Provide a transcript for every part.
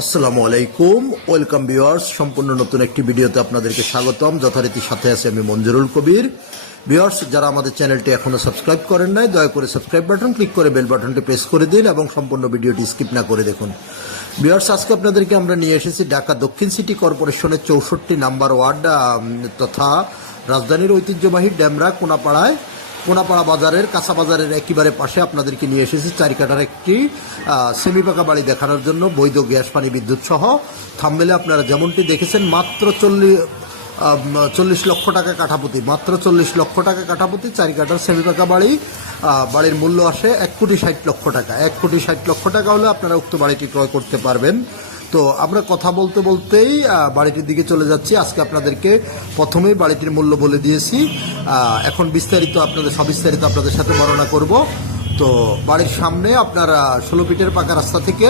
আসসালামু আলাইকুম, welcome viewers. সম্পূর্ণ নতুন একটি ভিডিওতে আপনাদেরকে স্বাগতম। যথারীতি সাথে আছে আমি মঞ্জুরুল কবির। ভিউয়ার্স, যারা আমাদের চ্যানেলটি এখনো সাবস্ক্রাইব করেন নাই, দয়া করে সাবস্ক্রাইব বাটন ক্লিক করে বেল বাটনটি প্রেস করে দিন এবং সম্পূর্ণ ভিডিওটি স্কিপ না করে দেখুন। ভিউয়ার্স, আজকে আপনাদেরকে আমরা নিয়ে এসেছি ঢাকা দক্ষিণ সিটি কর্পোরেশনের 64 নাম্বার ওয়ার্ড তথা রাজধানীর ঐতিহ্যবাহী ডেমরা কোনাপাড়া বাজারের কাঁচা বাজারের একেবারে পাশে আপনাদেরকে নিয়ে এসেছি 4 কাঠার একটি সেমি পাকা বাড়ি দেখানোর জন্য, বৈধ গ্যাস পানি বিদ্যুৎ সহ। থাম্বনেলে আপনারা যেমনটি দেখেছেন, মাত্র 40 লক্ষ টাকা কাঠাপতি, মাত্র 40 লক্ষ টাকা কাঠাপতি 4 কাঠার সেমি পাকা বাড়ি। বাড়ির মূল্য আসে 1,60,00,000 টাকা। 1,60,00,000 টাকা হলে আপনারা উক্ত বাড়িটি ক্রয় করতে পারবেন। তো আমরা কথা বলতে বলতেই বাড়িটির দিকে চলে যাচ্ছি। আজকে আপনাদেরকে প্রথমেই বাড়িটির মূল্য বলে দিয়েছি, এখন বিস্তারিত আপনাদের সাথে বর্ণনা করব। তো বাড়ির সামনে আপনার 16 ফিটের পাকা রাস্তা থেকে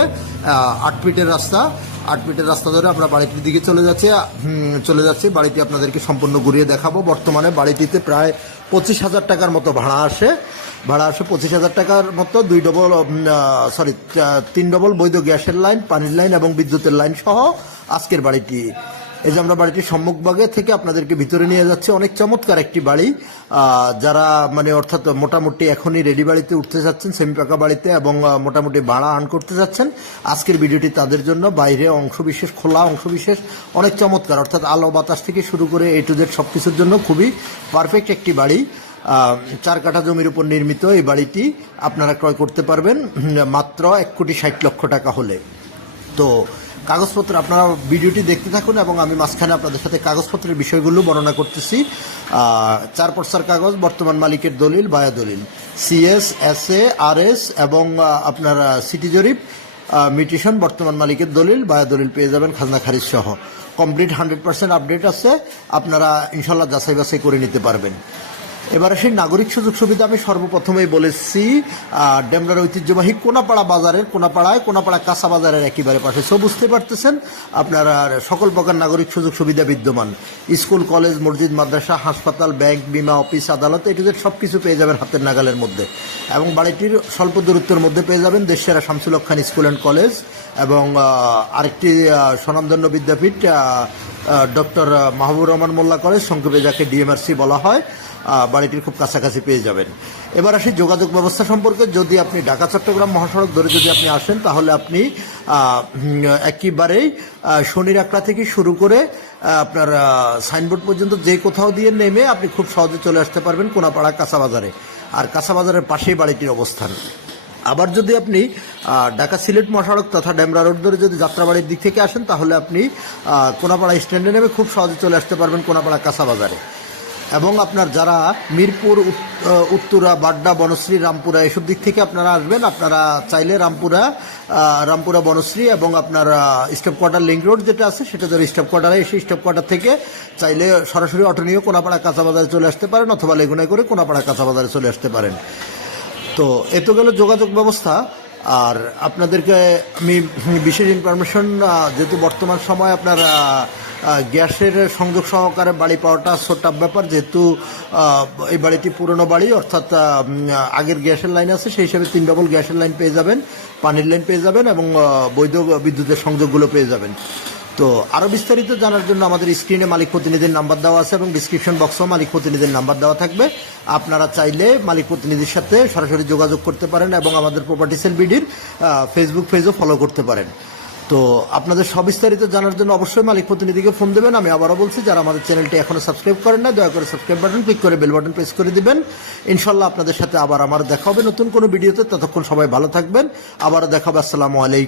8 ফিটের রাস্তা ধরে আমরা বাড়িটির দিকে চলে যাচ্ছি। বাড়িটি আপনাদেরকে সম্পূর্ণ ঘুরিয়ে দেখাবো। বর্তমানে বাড়িটিতে প্রায় 25,000 টাকার মতো ভাড়া আসে 25,000 টাকার মতো। 3 ডবল বৈধ গ্যাসের লাইন, পানির লাইন এবং বিদ্যুতের লাইন সহ আজকের বাড়িটি। এই যে আমরা বাড়িটির সম্মুখভাগে থেকে আপনাদেরকে ভিতরে নিয়ে যাচ্ছি। অনেক চমৎকার একটি বাড়ি। যারা অর্থাৎ মোটামুটি এখনই রেডি বাড়িতে উঠতে যাচ্ছেন, সেমি পাকা বাড়িতে, এবং মোটামুটি ভাড়া আর্ন করতে যাচ্ছেন, আজকের ভিডিওটি তাদের জন্য। বাইরে অংশবিশেষ, খোলা অংশবিশেষ অনেক চমৎকার, অর্থাৎ আলো বাতাস থেকে শুরু করে A to Z সবকিছুর জন্য খুবই পারফেক্ট একটি বাড়ি। 4 কাঠা জমির উপর নির্মিত এই বাড়িটি আপনারা ক্রয় করতে পারবেন মাত্র 1,60,00,000 টাকা হলে। তো কাগজপত্র আপনারা ভিডিওটি দেখতে থাকুন এবং আমি মাঝখানে আপনাদের সাথে কাগজপত্রের বিষয়গুলো বর্ণনা করতেছি। 4 পর্সার কাগজ, বর্তমান মালিকের দলিল, বায়া দলিল, CS, SA, RS এবং আপনার সিটি জরিপ, মিউটেশন, বর্তমান মালিকের দলিল, বায়া দলিল পেয়ে যাবেন খাজনা খারিজ সহ। কমপ্লিট 100% আপডেট আছে, আপনারা ইনশাল্লাহ যাচাই বাছাই করে নিতে পারবেন। এবার সেই নাগরিক সুযোগ সুবিধা আমি সর্বপ্রথমেই বলেছি, ডেমরার ঐতিহ্যবাহী কোনাপাড়া কাঁচা বাজারের একেবারে পাশে। সব বুঝতে পারতেছেন, আপনারা সকল প্রকার নাগরিক সুযোগ সুবিধা বিদ্যমান। স্কুল, কলেজ, মসজিদ, মাদ্রাসা, হাসপাতাল, ব্যাংক, বিমা, অফিস, আদালত, A to Z সব কিছু পেয়ে যাবেন হাতের নাগালের মধ্যে। এবং বাড়িটির স্বল্প দূরত্বের মধ্যে পেয়ে যাবেন দেশসেরা শামসুল হক খান স্কুল অ্যান্ড কলেজ এবং আরেকটি স্বনামধন্য বিদ্যাপীঠ ডক্টর মাহবুবুর রহমান মোল্লা কলেজ, সংক্ষেপে যাকে DMRC বলা হয়। বাড়িটির খুব কাছাকাছি পেয়ে যাবেন। এবার আসি যোগাযোগ ব্যবস্থা সম্পর্কে। যদি আপনি ঢাকা চট্টগ্রাম মহাসড়ক ধরে যদি আপনি আসেন, তাহলে আপনি একেবারেই শনির আকড়া থেকে শুরু করে আপনার সাইনবোর্ড পর্যন্ত যে কোথাও দিয়ে নেমে আপনি খুব সহজে চলে আসতে পারবেন কোনাপাড়া কাঁচা বাজারে। আর কাঁচা বাজারের পাশেই বাড়িটির অবস্থান। আবার যদি আপনি ঢাকা সিলেট মহাসড়ক তথা ডেমরা রোড ধরে যদি যাত্রাবাড়ির দিক থেকে আসেন, তাহলে আপনি কোনাপাড়া স্ট্যান্ডে নেমে খুব সহজে চলে আসতে পারবেন কোনাপাড়া কাঁচা বাজারে। এবং আপনার যারা মিরপুর, উত্তরা, বাড্ডা, বনশ্রী, রামপুরা এসব দিক থেকে আপনারা আসবেন, আপনারা চাইলে রামপুরা বনশ্রী এবং আপনার স্টপ কোয়ার্টার লিঙ্ক রোড যেটা আছে সেটা ধরে স্টপ কোয়ার্টারে এসে স্টপ কোয়ার্টার থেকে চাইলে সরাসরি অটো নিয়ে কোনাপাড়া কাঁচা বাজারে চলে আসতে পারেন, অথবা লেগুনায় করে কোনাপাড়া কাঁচা বাজারে চলে আসতে পারেন। তো এত গেল যোগাযোগ ব্যবস্থা। আর আপনাদেরকে আমি বিশেষ ইনফরমেশন, যেহেতু বর্তমান সময় আপনার গ্যাসের সংযোগ সহকারে বাড়ি পাওয়াটা ছোট্ট ব্যাপার, যেহেতু এই বাড়িটি পুরনো বাড়ি, অর্থাৎ আগের গ্যাসের লাইন আছে, সেই হিসাবে 3 ডবল গ্যাসের লাইন পেয়ে যাবেন, পানির লাইন পেয়ে যাবেন এবং বৈধ বিদ্যুতের সংযোগগুলো পেয়ে যাবেন। তো আরও বিস্তারিত জানার জন্য আমাদের স্ক্রিনে মালিক প্রতিনিধির নাম্বার দেওয়া আছে এবং ডিসক্রিপশন বক্সেও মালিক প্রতিনিধির নাম্বার দেওয়া থাকবে। আপনারা চাইলে মালিক প্রতিনিধির সাথে সরাসরি যোগাযোগ করতে পারেন এবং আমাদের প্রপার্টি সেল বিডির ফেসবুক পেজও ফলো করতে পারেন। তো আপনাদের সবিস্তারিত জানার জন্য অবশ্যই মালিক প্রতিনিধিকে ফোন দেবেন। আমি আবারও বলছি, যারা আমাদের চ্যানেলটি এখনো সাবস্ক্রাইব করেন না, দয়া করে সাবস্ক্রাইব বাটন ক্লিক করে বেল বাটন প্রেস করে দিবেন। ইনশাল্লাহ আপনাদের সাথে আবার আমার দেখা হবে নতুন কোনো ভিডিওতে। ততক্ষণ সবাই ভালো থাকবেন, আবারও দেখা হবে। আসসালামু আলাইকুম।